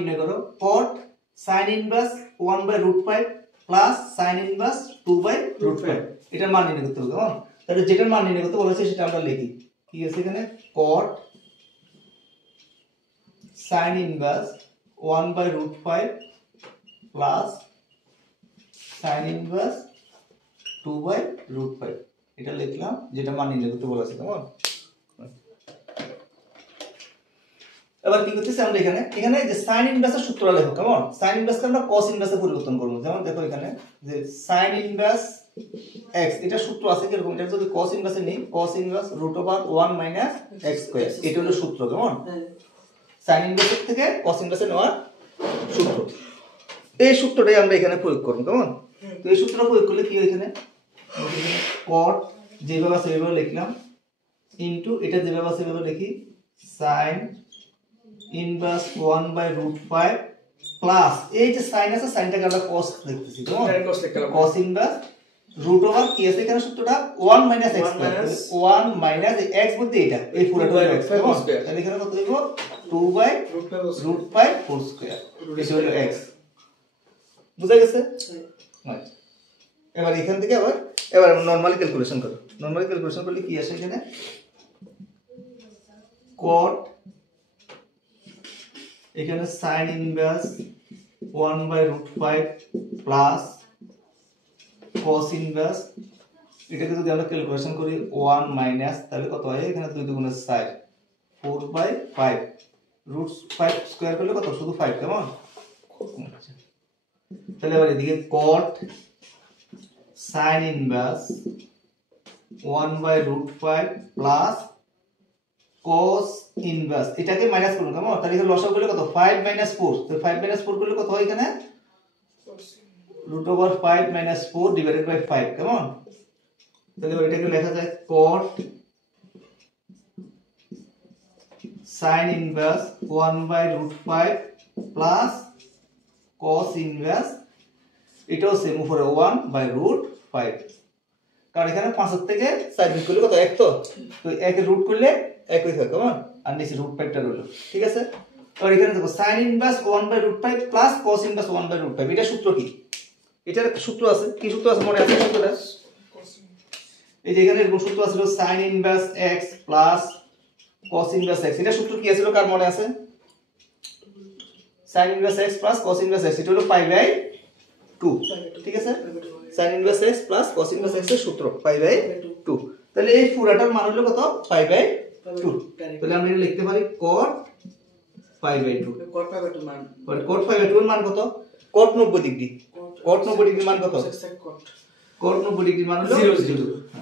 নির্ণয় করো cot sin inverse 1/√5 plus sin inverse 2/√5 এটার মান নির্ণয় করতে হবে কেমন তাহলে যেটার মান নির্ণয় করতে বলেছে সেটা আমরা লিখি কি আছে এখানে cot sin inverse 1/√5 plus sin inverse 2/√5 এটা লিখলাম যেটা মান নির্ণয় করতে বলেছে কেমন এবার কি করতেছি আমরা এখানে যে sin inverse এর সূত্রটা লেখো কেমন sin inverse কে আমরা cos inverse এ পরিবর্তন করব যেমন দেখো এখানে যে sin inverse x এটা সূত্র আছে কি এরকম এটা যদি cos inverse এ নেই cos inverse √1 - x স্কয়ার এটা হলো সূত্র কেমন sin inverse থেকে cos inverse এ নেওয়ার সূত্র এই সূত্রটাই আমরা এখানে প্রয়োগ করব কেমন তো এই সূত্র প্রয়োগ করলে কি হয় এখানে cot যেভাবে আছে সেভাবে লিখলাম ইনটু এটা যেভাবে আছে সেভাবে লিখি sin inverse 1/√5 প্লাস এই যে sin আছে সাইনটাকে আমরা cos লিখতেছি কেমন cos inverse √ কি আছে এখানে সূত্রটা 1 - x স্কয়ার 1 - x বলতে এটা এই পুরোটা হলো x কেমন তাহলে এখানে কত হইব 2/√5 হোল স্কয়ার এটা হলো x বুঝা গেছে আচ্ছা এবার এখান থেকে এবার নরমালি ক্যালকুলেশন করো নরমালি ক্যালকুলেশন করলে কি আসে এখানে cot এখানে sin inverse 1/√5 plus cos inverse এটাকে যদি আমরা ক্যালকুলেশন করি 1 মাইনাস তাহলে কত হয় এখানে 2 দুগুণে 4 4/5 √5 স্কয়ার করলে কত শুধু 5 কেমন তাহলে এবার এদিকে cot sin inverse 1/√5 plus cos inverse এটাকে মাইনাস করুন কেমন তাহলে এখানে লসাগু করলে কত 5 - 4 তো 5 - 4 করলে কত হয় এখানে √5 - 4/5 কেমন তাহলে এটাকে লেখা যায় cot sin inverse 1/√5 plus cos inverse এটাও সেম উপরে 1/√5 কারণ এখানে 5 এর থেকে 4 বিয়োগ করলে কত 1 তো 1 এর রুট করলে একই থাকে কেমন আর নিচে √5 টা রইলো ঠিক আছে আর এখানে দেখো sin inverse 1/√5 plus cos inverse 1/√5 এটা সূত্র কি এটার একটা সূত্র আছে কি সূত্র আছে মনে আছে সূত্রটা এই যে এখানে এরকম সূত্র আছে sin inverse x plus cos inverse x এটা সূত্র কি ছিল কার মনে আছে sin inverse x plus cos inverse x এটা হলো π/2 ঠিক আছে sin inverse x plus cos inverse x এর সূত্র π/2 তাহলে এই পুরাটার মান হলো কত π/2 তাহলে আমরা এটা লিখতে পারি cot π/2 cot π/2 মান cot π/2 এর মান কত cot 90 ডিগ্রি cot 90 ডিগ্রি মান কত cot cot 90 ডিগ্রি মান হলো 0